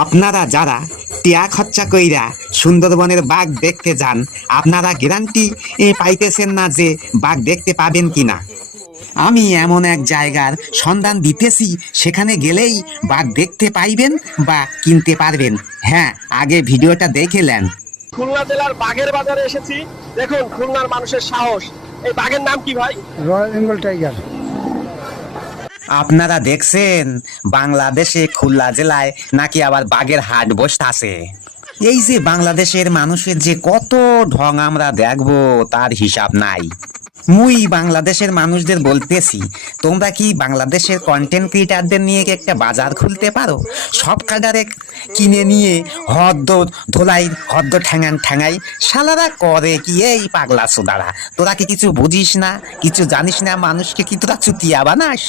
আপনারা যারা টিয়া খরচা কইরা সুন্দরবনের বাঘ দেখতে যান, আপনারা গ্যারান্টি পাইতেছেন না যে বাঘ দেখতে পাবেন কিনা। আমি এমন এক জায়গার সন্ধান দিতেছি, সেখানে গেলেই বাঘ দেখতে পাইবেন বা কিনতে পারবেন। হ্যাঁ, আগে ভিডিওটা দেখে নেন। খুলনা জেলার বাঘের বাজারে এসেছি। দেখুন খুলনার মানুষের সাহস। এই বাঘের নাম কি ভাই? Royal Bengal tiger. আপনারা দেখছেন বাংলাদেশে খুলনা জেলায় নাকি আবার বাঘের হাট বসতাছে। এই যে বাংলাদেশের মানুষের যে কত ঢং আমরা দেখবো তার হিসাব নাই। মুই বাংলাদেশের মানুষদের বলতেছি, তোমরা কি বাংলাদেশের কন্টেন্ট ক্রিয়েটারদের নিয়ে একটা বাজার খুলতে পারো? সব কাডারে কিনে নিয়ে হদ্দ ধোলাই হদ্দ ঠ্যাঙান ঠ্যাঙাই শালারা করে কি এই পাগলা সুদারা? তোরা কি কিছু বুঝিস না, কিছু জানিস না? মানুষকে কি তোরা চুতিয়া বানাস?